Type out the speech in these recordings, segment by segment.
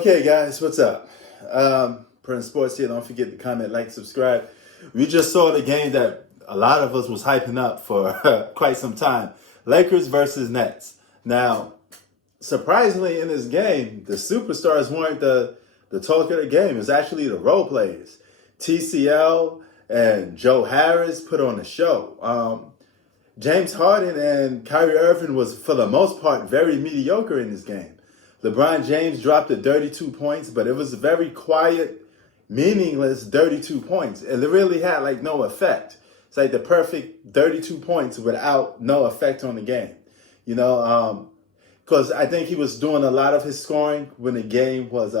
Okay, guys, what's up? Prince Sports here. Don't forget to comment, like, subscribe. We just saw the game that a lot of us was hyping up for quite some time. Lakers versus Nets. Now, surprisingly in this game, the superstars weren't the talk of the game. It was actually the role players. TCL and Joe Harris put on a show. James Harden and Kyrie Irving was, for the most part, very mediocre in this game. LeBron James dropped 32 points, but it was a very quiet, meaningless 32 points. It really had like no effect. It's like the perfect 32 points without no effect on the game. You know, because I think he was doing a lot of his scoring when the game was,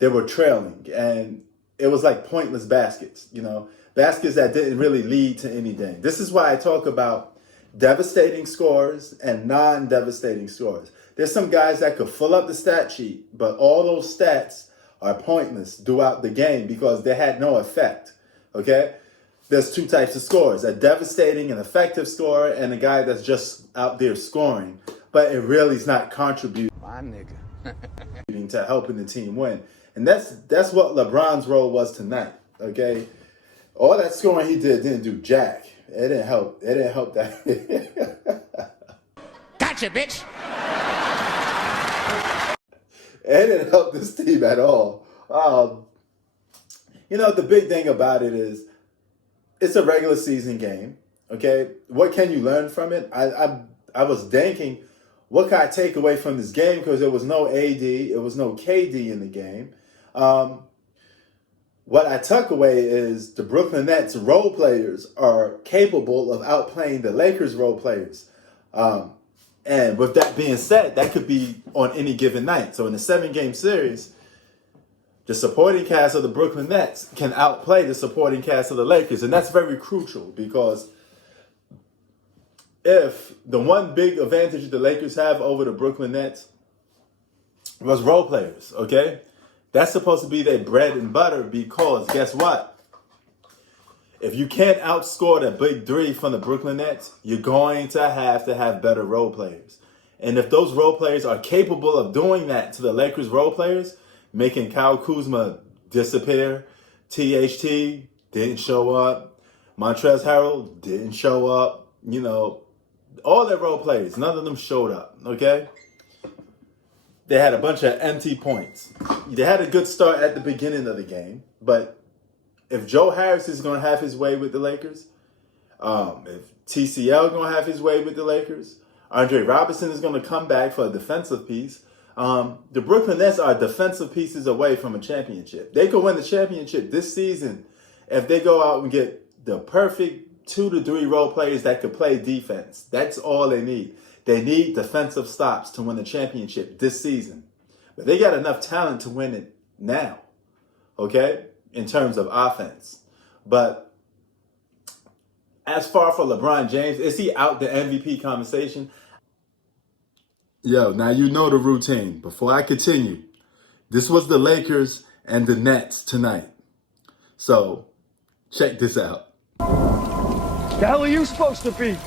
they were trailing. And it was like pointless baskets, you know, baskets that didn't really lead to anything. This is why I talk about devastating scores and non-devastating scores. There's some guys that could fill up the stat sheet, but all those stats are pointless throughout the game because they had no effect, okay? There's two types of scores, a devastating and effective scorer and a guy that's just out there scoring, but it really is not contributing to helping the team win. And that's what Lebrons' role was tonight, okay? All that scoring he didn't do jack. It didn't help. It didn't help that. Gotcha, bitch. It didn't help this team at all. You know, the big thing about it is it's a regular season game, okay? What can you learn from it? I was thinking, what can I take away from this game? Because there was no AD, there was no KD in the game. What I took away is the Brooklyn Nets role players are capable of outplaying the Lakers role players. And with that being said, that could be on any given night. So in a 7-game series, the supporting cast of the Brooklyn Nets can outplay the supporting cast of the Lakers. And that's very crucial because if the one big advantage the Lakers have over the Brooklyn Nets was role players, okay? That's supposed to be their bread and butter because guess what? If you can't outscore the big three from the Brooklyn Nets, you're going to have better role players. And if those role players are capable of doing that to the Lakers role players, making Kyle Kuzma disappear, THT didn't show up, Montrezl Harrell didn't show up, you know, all their role players, none of them showed up, okay? They had a bunch of empty points. They had a good start at the beginning of the game, but if Joe Harris is going to have his way with the Lakers, if TCL is going to have his way with the Lakers, Andre Robertson is going to come back for a defensive piece. The Brooklyn Nets are defensive pieces away from a championship. They could win the championship this season if they go out and get the perfect 2 to 3 role players that could play defense. That's all they need. They need defensive stops to win the championship this season. But they got enough talent to win it now, okay, in terms of offense. But as far for LeBron James, is he out the MVP conversation? Yo, now you know the routine. Before I continue, this was the Lakers and the Nets tonight. So, check this out. The hell are you supposed to be?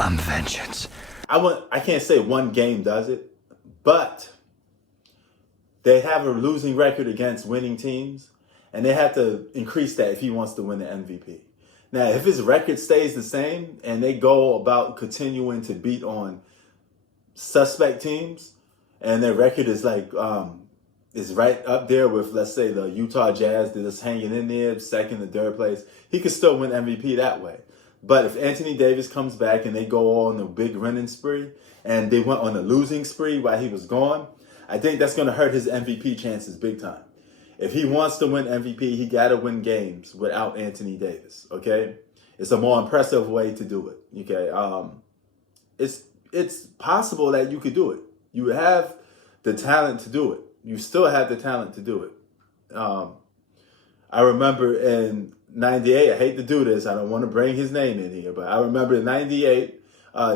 I'm vengeance. I can't say one game does it, but they have a losing record against winning teams, and they have to increase that if he wants to win the MVP. Now, if his record stays the same and they go about continuing to beat on suspect teams, and their record is like is right up there with, let's say, the Utah Jazz, they're just hanging in there, second and third place, he could still win MVP that way. But if Anthony Davis comes back and they go on a big running spree and they went on a losing spree while he was gone, I think that's going to hurt his MVP chances big time. If he wants to win MVP, he got to win games without Anthony Davis, okay? It's a more impressive way to do it, okay? It's possible that you could do it. You have the talent to do it. You still have the talent to do it. I remember in 98, I hate to do this, I don't want to bring his name in here, but I remember in 98,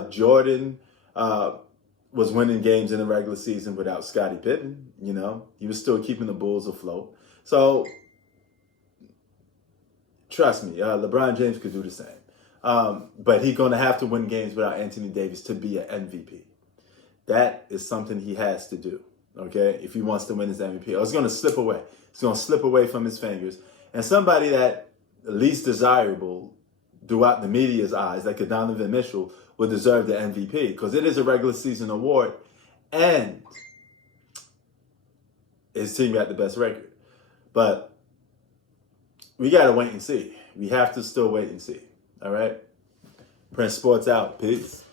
Jordan was winning games in the regular season without Scottie Pippen. You know, he was still keeping the Bulls afloat. So Trust me, LeBron James could do the same. But he's going to have to win games without Anthony Davis to be an MVP. That is something he has to do, okay, if he wants to win his MVP. Or it's going to slip away. It's going to slip away from his fingers. And somebody that least desirable throughout the media's eyes, like a Donovan Mitchell, would deserve the MVP because it is a regular season award and his team got the best record. But we got to wait and see. We have to still wait and see. All right? Prince Sports out. Peace.